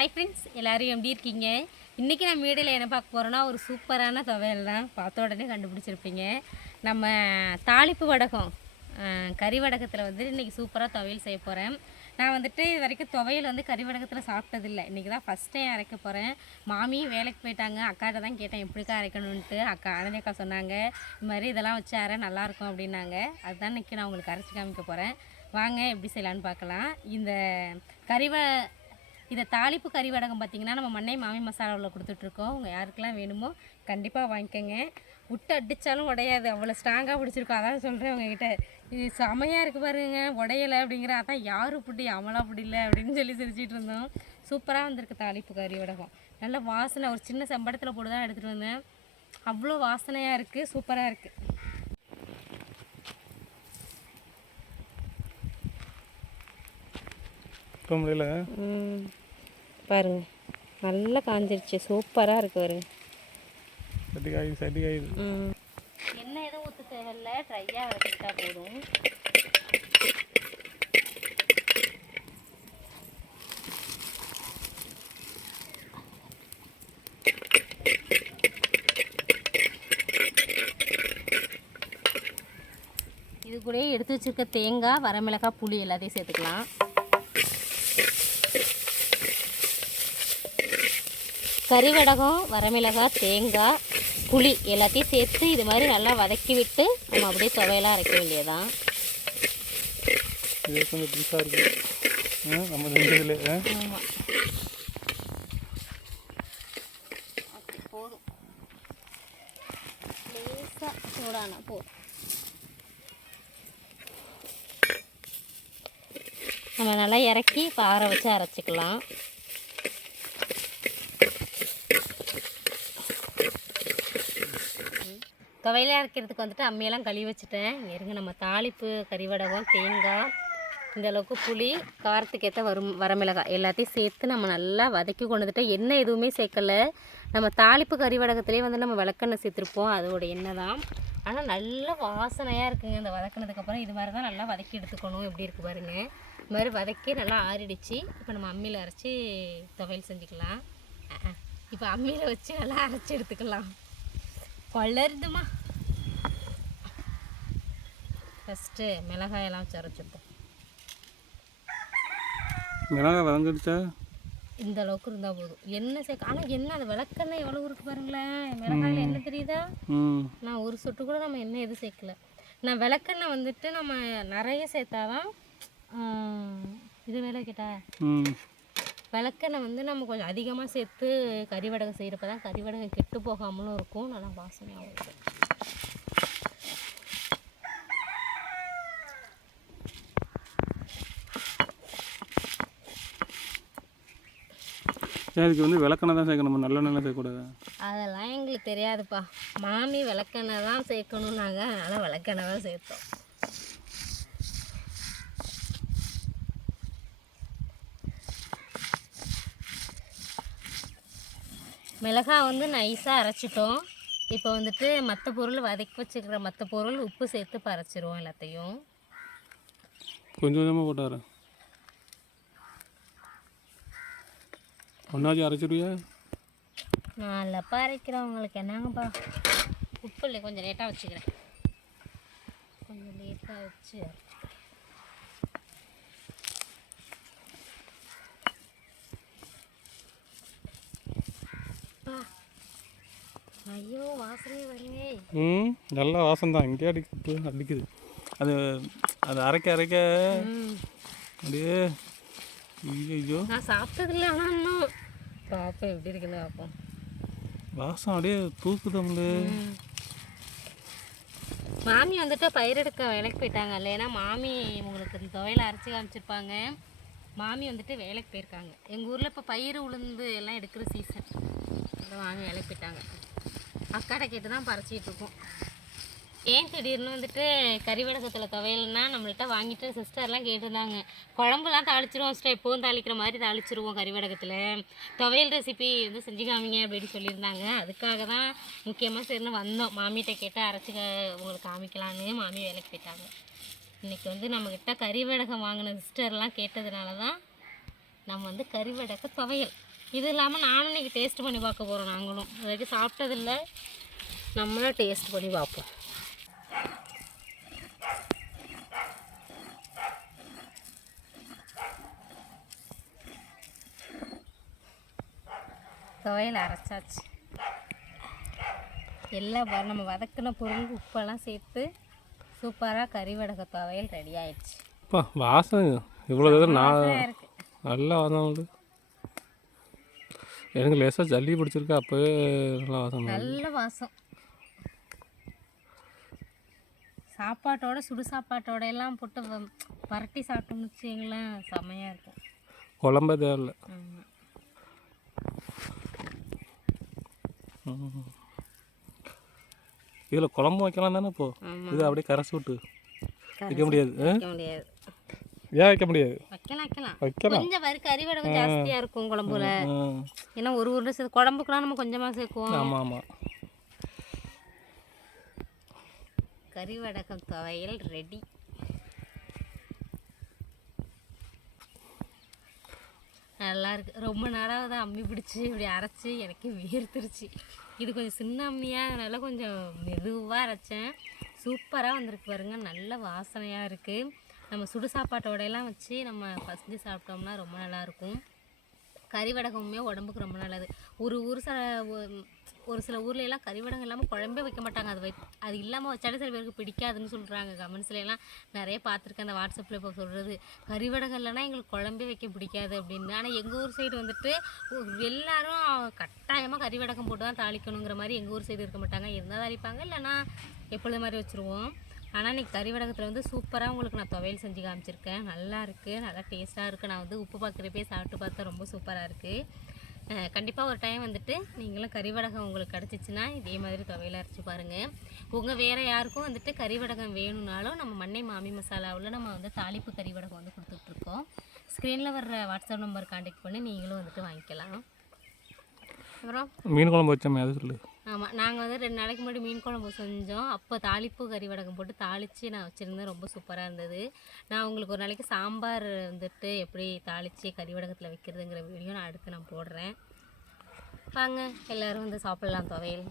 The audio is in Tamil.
ஹாய் ஃப்ரெண்ட்ஸ் எல்லோரும் எப்படி இருக்கீங்க? இன்றைக்கி நம்ம வீடியோவில் என்ன பார்க்க போகிறோன்னா ஒரு சூப்பரான துவையல் தான் பார்த்த உடனே கண்டுபிடிச்சிருப்பீங்க. நம்ம தாளிப்பு வடகம் கறி வடகத்தில் வந்து இன்றைக்கி சூப்பராக துவையல் செய்ய போகிறேன் நான் வந்துட்டு இது வரைக்கும் துவையல் வந்து கறி வடகத்தில் சாப்பிட்டதில்லை. இன்றைக்கி தான் ஃபஸ்ட் டைம் அரைக்க போகிறேன் மாமியும் வேலைக்கு போயிட்டாங்க. அக்காட்ட தான் கேட்டேன் எப்படிக்கா அரைக்கணுன்ட்டு அக்கா ஆனந்தி அக்கா சொன்னாங்க இது மாதிரி இதெல்லாம் வச்சு அரை நல்லாயிருக்கும் அப்படின்னாங்க. அதுதான் இன்றைக்கி நான் உங்களுக்கு அரைச்சி காமிக்க போகிறேன் வாங்க எப்படி செய்யலான்னு பார்க்கலாம். இந்த கறிவ இதை தாளிப்பு கறி வடகம் பார்த்திங்கன்னா நம்ம மண்ணை மாமி மசாலாவில் கொடுத்துட்ருக்கோம். உங்கள் யாருக்கெல்லாம் வேணுமோ கண்டிப்பாக வாங்கிக்கோங்க. விட்டு அடித்தாலும் உடையாது. அவ்வளோ ஸ்ட்ராங்காக பிடிச்சிருக்கோம். அதான் சொல்கிறேன் உங்ககிட்ட. இது செமையாக இருக்குது பாருங்க. உடையலை அப்படிங்கிற அதான் யாரும் பிடி அமலா பிடில அப்படின்னு சொல்லி சிரிச்சிட்டு இருந்தோம். சூப்பராக வந்திருக்கு தாளிப்பு கறி வடகம். நல்ல வாசனை. ஒரு சின்ன செம்படத்தில் போட்டு தான் எடுத்துகிட்டு வந்தேன். அவ்வளோ வாசனையாக இருக்குது சூப்பராக இருக்குது இப்போ முடியல. பாருங்க. நல்லா காஞ்சிருச்சு. சூப்பராக இருக்கு பாருங்க. சட்டி காயுது சட்டி காயுது எண்ணெய் எதுவும் ஊற்ற தேவையில்ல. ட்ரையாக வச்சுக்கிட்டா போதும். இது கூடயே எடுத்து வச்சிருக்க தேங்காய் வரமிளகாய் புளி எல்லாத்தையும் சேர்த்துக்கலாம். கறிவடகம் வரமிளகாய் தேங்காய் புளி எல்லாத்தையும் சேர்த்து இது மாதிரி நல்லா வதக்கி விட்டு நம்ம அப்படியே துவையலாக அரைக்க வேண்டியதான் இது கொஞ்சம் புதுசாக இருக்கு. ஆ, நம்ம செஞ்சதில் ஆ? ஆமாம் போதும். லேசாக சூடானா போதும். நம்ம நல்லா இறக்கி பாறை வச்சு அரைச்சிக்கலாம். துவையில அரைக்கிறதுக்கு வந்துட்டு அம்மியெல்லாம் கழுவி வச்சுட்டேன். இருங்க நம்ம தாளிப்பு கறிவடகம் தேங்காய் இந்த அளவுக்கு புளி காரத்துக்கு ஏற்ற வரும் வரமிளகாய் எல்லாத்தையும் சேர்த்து நம்ம நல்லா வதக்கி கொண்டு எண்ணெய் எதுவுமே சேர்க்கல. நம்ம தாளிப்பு கறிவடகத்துலேயே வந்து நம்ம விளக்கெண்ணெய் சேர்த்துருப்போம். அதோட எண்ணெய் தான். ஆனால் நல்ல வாசனையாக இருக்குங்க இந்த வதக்கினதுக்கப்புறம் இது மாதிரி தான் நல்லா வதக்கி எடுத்துக்கணும். எப்படி இருக்கு பாருங்க. இது மாதிரி வதக்கி நல்லா ஆறிடுச்சு. இப்போ நம்ம அம்மியில் அரைச்சி துவையல் செஞ்சுக்கலாம். இப்போ அம்மியில் வச்சு நல்லா அரைச்சி எடுத்துக்கலாம். கொள்ளருதுமா ஃபஸ்ட்டு மிளகாயெல்லாம் வச்சு அரைச்சிப்போம் மிளகாய் வதங்கிடுச்சா? இந்த அளவுக்கு இருந்தால் போதும். எண்ணெய் சேர்க்க ஆனால் என்ன அது விளக்கெண்ணெய் எவ்வளோ இருக்கு பாருங்களேன். மிளகாயில் என்ன தெரியுதா? நான் ஒரு சொட்டு கூட நம்ம எண்ணெய் எதுவும் சேர்க்கல. நான் விளக்கெண்ணெய் வந்துட்டு நம்ம நிறைய சேர்த்தாதான் இது வேலை கேட்டா? விளக்கெண்ணெய் வந்து நம்ம கொஞ்சம் அதிகமாக சேர்த்து கறி வடகம் செய்கிறப்ப தான் கறி வடகம் கெட்டு போகாமலும் இருக்கும். நல்லா வாசனையாகவும் இருக்கும் ஏன் இதுக்கு வந்து விளக்கெண்ணெய் தான் சேர்க்கணும்? நல்லெண்ணெய் சேர்க்கக்கூடாது? அதெல்லாம் எங்களுக்கு தெரியாதுப்பா. மாமி விளக்கெண்ணெய் தான் சேர்க்கணுன்னாங்க அதனால் விளக்கெண்ணெய் தான் சேர்த்தோம். மிளகாய் வந்து நைஸாக அரைச்சிட்டோம். இப்போ வந்துட்டு மற்ற பொருள் வதக்கி வச்சுக்கிற மற்ற பொருள் உப்பு சேர்த்து பறைச்சிருவோம் எல்லாத்தையும். கொஞ்சம் கொஞ்சமாக போட்டாரு. ஒன்றாச்சும் அரைச்சிருவியா? நல்லப்பா அரைக்கிறவங்களுக்கு என்னங்கப்பா? உப்பு இல்லை கொஞ்சம் லேட்டாக வச்சுக்கிறேன். கொஞ்சம் லேட்டாக வச்சு ஐயோ வாசனை வருங்க ம் நல்லா வாசம் தான் இங்கே அடிக்குது அடிக்குது. அது அது அரைக்க அரைக்க. அப்படியே ஐயோ நான் சாப்பிட்டதில்ல ஆனால் இன்னும். பார்ப்போம் எப்படி இருக்குன்னு பார்ப்போம் வாசம் அப்படியே தூக்குதம்ல. மாமி வந்துட்டு பயிரெடுக்க வேலைக்கு போயிட்டாங்க இல்லைன்னா மாமி உங்களுக்கு துவையில அரைச்சி காமிச்சிருப்பாங்க. மாமி வந்துட்டு வேலைக்கு போயிருக்காங்க. எங்கள் ஊரில் இப்போ பயிர் உளுந்து எல்லாம் எடுக்கிற சீசன் வந்து வாங்கி வேலைக்கு போயிட்டாங்க கேட்டு தான் பறிச்சிக்கிட்டு இருக்கோம். ஏன் திடீர்னு வந்துட்டு கறிவடகத்தில் துவையல்னா நம்மள்கிட்ட வாங்கிட்டு சிஸ்டர்லாம் கேட்டிருந்தாங்க. குழம்புலாம் தாளிச்சிருவோம் சிஸ்டர் எப்போவும் தாளிக்கிற மாதிரி தாளிச்சிருவோம் கறிவடகத்தில் துவையல் ரெசிபி வந்து செஞ்சு காமிங்க அப்படின்னு சொல்லியிருந்தாங்க. அதுக்காக தான் முக்கியமாக சரின்னு வந்தோம். மாமிகிட்ட கேட்டு அரைச்சி உங்களுக்கு காமிக்கலான்னு மாமி வேலைக்கு போயிட்டாங்க இன்றைக்கி வந்து நம்மக்கிட்ட கறிவடகம் வாங்கின சிஸ்டர்லாம் கேட்டதுனால தான் நம்ம வந்து கறிவடக துவையல். இது இல்லாமல் நானும் இன்னைக்கு டேஸ்ட் பண்ணி பார்க்க போகிறோம் நாங்களும். இது வரைக்கும் சாப்பிட்டதில்ல. நம்மளும் டேஸ்ட் பண்ணி பார்ப்போம். துவையல் அரைச்சாச்சு. எல்லாம் நம்ம வதக்கின பொருள் உப்பெல்லாம் சேர்த்து சூப்பராக கறி வடக துவையல் ரெடி ஆயிடுச்சு. வாசம் இவ்வளோ நான் நல்லா வருது. எனக்கு லேசாக ஜல்லி பிடிச்சிருக்கு அப்போவே நல்லா வாசம். நல்ல வாசம் சாப்பாட்டோட சுடு சாப்பாட்டோட எல்லாம் போட்டு பரட்டி சாப்பிட்டோம்னு வச்சுங்களேன் செமையாக இருக்கும் குழம்பே தேவையில்ல. இதில் குழம்பு வைக்கலாம் தானே இப்போ. இது அப்படியே கரைச்சி விட்டு வைக்க முடியாது? வைக்க முடியாது ஏன் வைக்க முடியாது? வைக்கலாம் வைக்கலாம். வைக்கலாம். கொஞ்சம் வறு கறி வடகம் ஜாஸ்தியாக இருக்கும் குழம்புல ஏன்னா ஒரு உருண்டை சேர்த்து குழம்புக்குலாம் நம்ம கொஞ்சமாக சேர்க்குவோம். ஆமாம் ஆமாம் கறி வடகம் துவையல் ரெடி நல்லா இருக்கு. ரொம்ப நாளாக தான் அம்மி பிடிச்சி இப்படி அரைச்சி எனக்கு வேர்த்துருச்சு இது கொஞ்சம் சின்ன அம்மியாக அதனால கொஞ்சம் மெதுவாக அரைச்சேன். சூப்பராக வந்திருக்கு பாருங்க. நல்ல வாசனையாக இருக்குது நம்ம சுடு சாப்பாட்டோட எல்லாம் வச்சு நம்ம பசஞ்சு சாப்பிட்டோம்னா ரொம்ப நல்லாயிருக்கும். கறிவடகமுமே உடம்புக்கு ரொம்ப நல்லது. ஒரு ஊர் சில ஒரு சில ஊர்ல எல்லாம் கறிவடகம் இல்லாமல் குழம்பே வைக்க மாட்டாங்க. அது வை அது இல்லாமல் வச்சாலே சில பேருக்கு பிடிக்காதுன்னு சொல்கிறாங்க கமெண்ட்ஸ்ல எல்லாம் நிறைய பார்த்துருக்கேன். அந்த வாட்ஸ்அப்பில் இப்போ சொல்கிறது கறிவடகம் இல்லைன்னா எங்களுக்கு குழம்பே வைக்க பிடிக்காது அப்படின்னு. ஆனால் எங்கள் ஊர் சைடு வந்துட்டு எல்லாரும் கட்டாயமாக கறிவடகம் போட்டு தான் தாளிக்கணுங்கிற மாதிரி எங்கள் ஊர் சைடு இருக்க மாட்டாங்க. இருந்தால் தாளிப்பாங்க இல்லைன்னா எப்பொழுது மாதிரி வச்சுருவோம். ஆனால் இன்றைக்கி கறி வடகத்தில் வந்து சூப்பராக உங்களுக்கு நான் துவையல் செஞ்சு காமிச்சிருக்கேன். நல்லா இருக்குது நல்லா டேஸ்ட்டாக இருக்குது நான் வந்து உப்பு பார்க்குறப்பே சாப்பிட்டு பார்த்தா ரொம்ப சூப்பராக இருக்குது கண்டிப்பாக ஒரு டைம் வந்துட்டு நீங்களும் கறி வடகம் உங்களுக்கு கிடச்சிச்சின்னா இதே மாதிரி துவையல் அரைச்சி பாருங்கள் உங்கள் வேறு யாருக்கும் வந்துட்டு கறி வடகம் வேணும்னாலும் நம்ம மண்ணை மாமி மசாலாவில் நம்ம வந்து தாளிப்பு கறி வடகம் வந்து கொடுத்துட்ருக்கோம் ஸ்க்ரீனில் வர்ற வாட்ஸ்அப் நம்பர் காண்டாக்ட் பண்ணி நீங்களும் வந்துட்டு வாங்கிக்கலாம். அப்புறம்? மீன் குழம்பு வச்சோம் அது சொல்லு. ஆமாம் நாங்கள் வந்து ரெண்டு நாளைக்கு முன்னாடி மீன் குழம்பு செஞ்சோம். அப்போ தாளிப்பு கறி வடகம் போட்டு தாளித்து நான் வச்சுருந்தேன். ரொம்ப சூப்பராக இருந்தது. நான் உங்களுக்கு ஒரு நாளைக்கு சாம்பார் வந்துட்டு எப்படி தாளித்து கறி வடகத்தில் வைக்கிறதுங்கிற வீடியோ நான் அடுத்து நான் போடுறேன். வாங்க எல்லோரும் வந்து சாப்பிட்லாம் துவையல்.